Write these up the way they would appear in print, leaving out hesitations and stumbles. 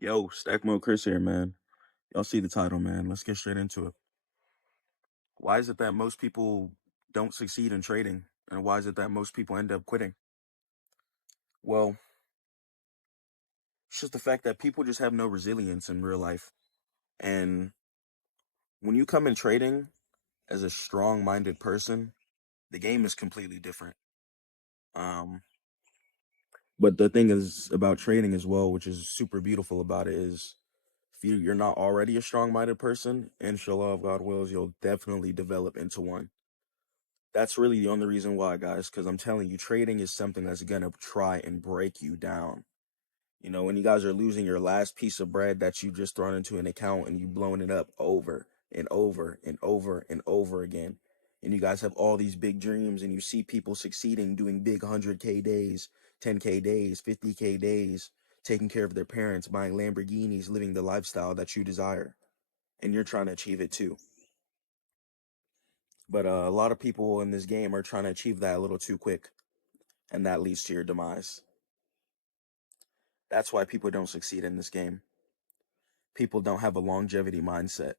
Yo, Stack Mode Chris here, man. Y'all see the title, man. Let's get straight into it. Why is it that most people don't succeed in trading? And why is it that most people end up quitting? Well, it's just the fact that people just have no resilience in real life. And when you come in trading as a strong-minded person, the game is completely different. Um, but the thing is about trading as well, which is super beautiful about it, is if you're not already a strong-minded person, inshallah, if God wills, you'll definitely develop into one. That's really the only reason why, guys, because I'm telling you, trading is something that's going to try and break you down. You know, when you guys are losing your last piece of bread that you just thrown into an account and you blowing it up over and over and over and over again. And you guys have all these big dreams and you see people succeeding, doing big 100K days, 10K days, 50K days, taking care of their parents, buying Lamborghinis, living the lifestyle that you desire. And you're trying to achieve it too. But a lot of people in this game are trying to achieve that a little too quick, and that leads to your demise. That's why people don't succeed in this game. People don't have a longevity mindset.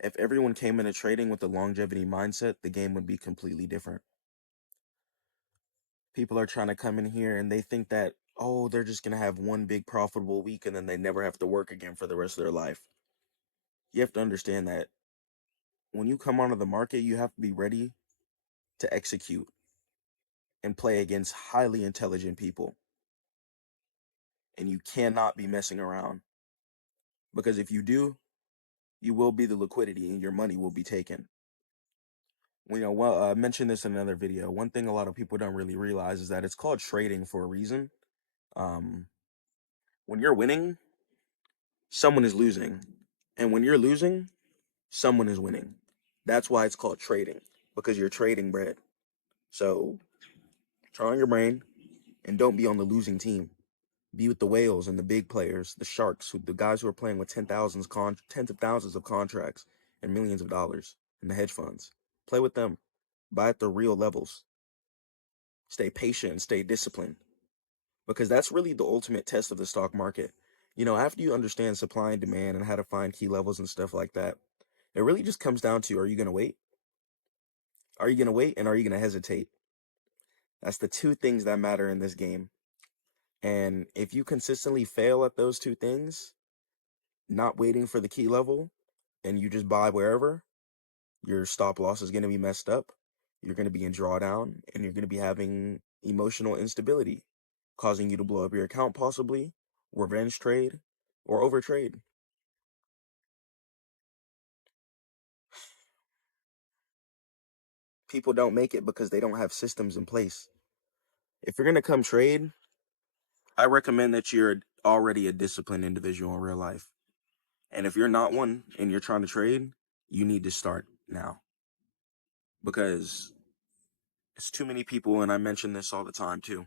If everyone came into trading with a longevity mindset, the game would be completely different. People are trying to come in here and they think that, oh, they're just going to have one big profitable week and then they never have to work again for the rest of their life. You have to understand that when you come onto the market, you have to be ready to execute and play against highly intelligent people. And you cannot be messing around. Because if you do, you will be the liquidity and your money will be taken. I mentioned this in another video. One thing a lot of people don't really realize is that it's called trading for a reason. Um, when you're winning, someone is losing. And when you're losing, someone is winning. That's why it's called trading, because you're trading bread. So turn on your brain and don't be on the losing team. Be with the whales and the big players, the sharks, the guys who are playing with tens of thousands of contracts and millions of dollars in the hedge funds. Play with them. Buy at the real levels. Stay patient and stay disciplined, because that's really the ultimate test of the stock market. After you understand supply and demand and how to find key levels and stuff like that, it really just comes down to, are you going to wait? Are you going to wait and are you going to hesitate? That's the two things that matter in this game. And if you consistently fail at those two things, not waiting for the key level, and you just buy wherever, your stop loss is going to be messed up. You're going to be in drawdown and you're going to be having emotional instability, causing you to blow up your account possibly, revenge trade, or overtrade. People don't make it because they don't have systems in place. If you're going to come trade, I recommend that you're already a disciplined individual in real life. And if you're not one and you're trying to trade, you need to start now. Because it's too many people, and I mention this all the time too.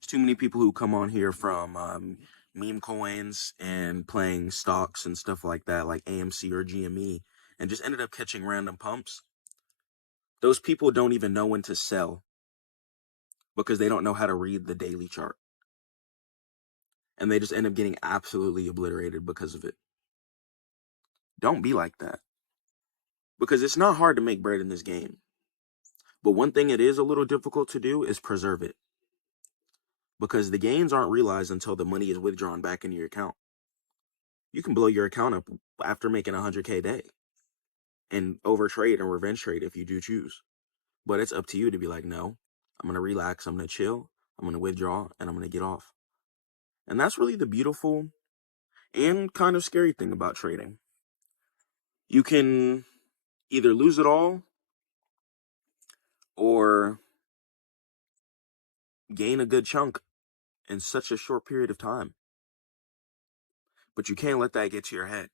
There's too many people who come on here from meme coins and playing stocks and stuff like that, like AMC or GME, and just ended up catching random pumps. Those people don't even know when to sell because they don't know how to read the daily chart. And they just end up getting absolutely obliterated because of it. Don't be like that. Because it's not hard to make bread in this game. But one thing it is a little difficult to do is preserve it. Because the gains aren't realized until the money is withdrawn back into your account. You can blow your account up after making 100K a day and overtrade and revenge trade if you do choose. But it's up to you to be like, no, I'm going to relax, I'm going to chill, I'm going to withdraw, and I'm going to get off. And that's really the beautiful and kind of scary thing about trading. You can either lose it all or gain a good chunk in such a short period of time. But you can't let that get to your head.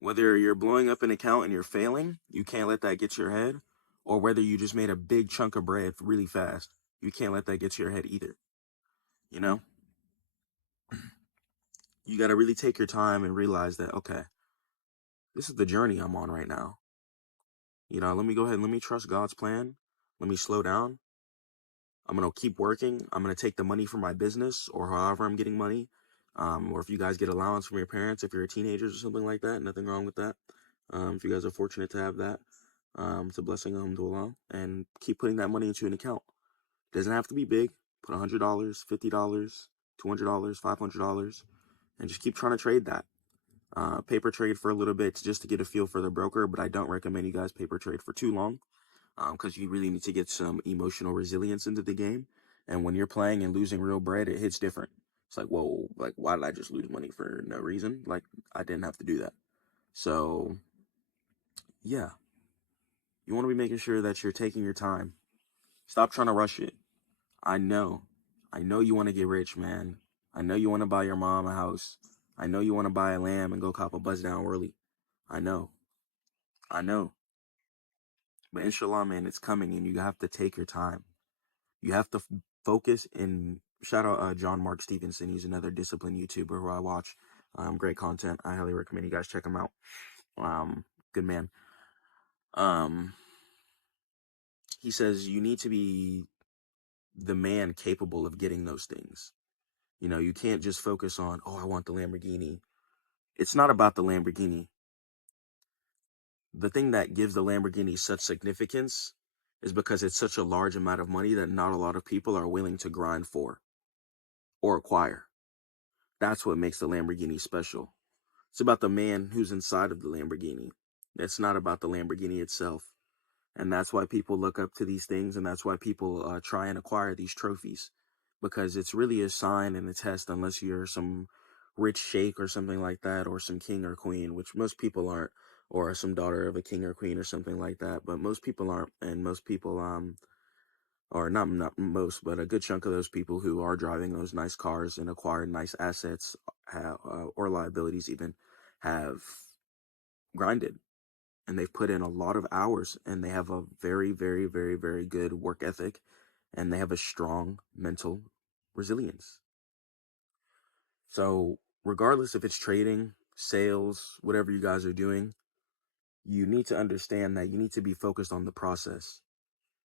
Whether you're blowing up an account and you're failing, you can't let that get to your head. Or whether you just made a big chunk of bread really fast, you can't let that get to your head either. You know? You got to really take your time and realize that, okay, this is the journey I'm on right now. Let me go ahead and let me trust God's plan. Let me slow down. I'm going to keep working. I'm going to take the money from my business or however I'm getting money. Or if you guys get allowance from your parents, if you're teenagers or something like that, nothing wrong with that. If you guys are fortunate to have that, it's a blessing, alhamdulillah, and keep putting that money into an account. It doesn't have to be big. Put $100, $50, $200, $500, and just keep trying to trade that. Paper trade for a little bit just to get a feel for the broker, but I don't recommend you guys paper trade for too long, because you really need to get some emotional resilience into the game. And when you're playing and losing real bread, it hits different. It's like, whoa, like, why did I just lose money for no reason? Like, I didn't have to do that. So, yeah, you want to be making sure that you're taking your time. Stop trying to rush it. I know. I know you want to get rich, man. I know you want to buy your mom a house. I know you want to buy a lamb and go cop a buzz down early. I know. I know. But inshallah, man, it's coming and you have to take your time. You have to focus and shout out John Mark Stevenson. He's another disciplined YouTuber who I watch. Great content. I highly recommend you guys check him out. Good man. He says you need to be the man capable of getting those things. You know, you can't just focus on, oh, I want the Lamborghini. It's not about the Lamborghini. The thing that gives the Lamborghini such significance is because it's such a large amount of money that not a lot of people are willing to grind for or acquire. That's what makes the Lamborghini special. It's about the man who's inside of the Lamborghini. It's not about the Lamborghini itself. And that's why people look up to these things, and that's why people try and acquire these trophies, because it's really a sign and a test, unless you're some rich sheikh or something like that, or some king or queen, which most people aren't, or some daughter of a king or queen or something like that. But most people aren't, and most people or not most, but a good chunk of those people who are driving those nice cars and acquire nice assets or liabilities even have grinded, and they've put in a lot of hours, and they have a very, very, very, very good work ethic, and they have a strong mental resilience. So regardless if it's trading, sales, whatever you guys are doing, you need to understand that you need to be focused on the process.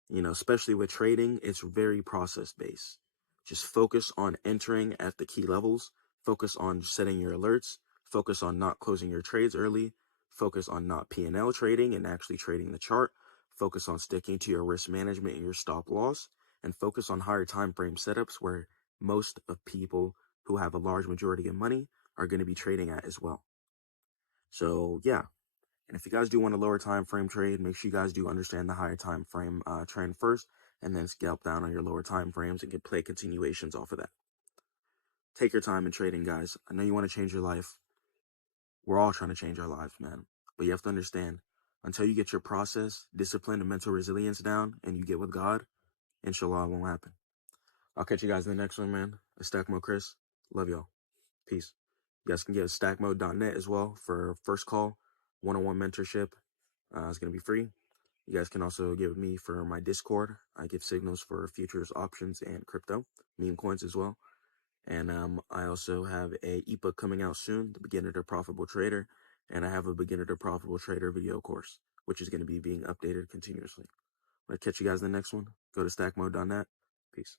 You know, especially with trading, it's very process based. Just focus on entering at the key levels, focus on setting your alerts, focus on not closing your trades early, focus on not P&L trading and actually trading the chart, focus on sticking to your risk management and your stop loss, and focus on higher time frame setups where most of people who have a large majority of money are going to be trading at as well. So yeah, and if you guys do want a lower time frame trade, make sure you guys do understand the higher time frame trend first, and then scalp down on your lower time frames and can play continuations off of that. Take your time in trading, guys. I know you want to change your life. We're all trying to change our lives, man. But you have to understand, until you get your process, discipline, and mental resilience down, and you get with God, inshallah, it won't happen. I'll catch you guys in the next one, man. It's StackMode Chris. Love y'all. Peace. You guys can get StackMode.net as well for first call, one-on-one mentorship. It's going to be free. You guys can also give me for my Discord. I give signals for futures, options, and crypto, meme coins as well. And I also have a ebook coming out soon, The Beginner to Profitable Trader. And I have a Beginner to Profitable Trader video course, which is going to be being updated continuously. I'll catch you guys in the next one. Go to stackmode.net. Peace.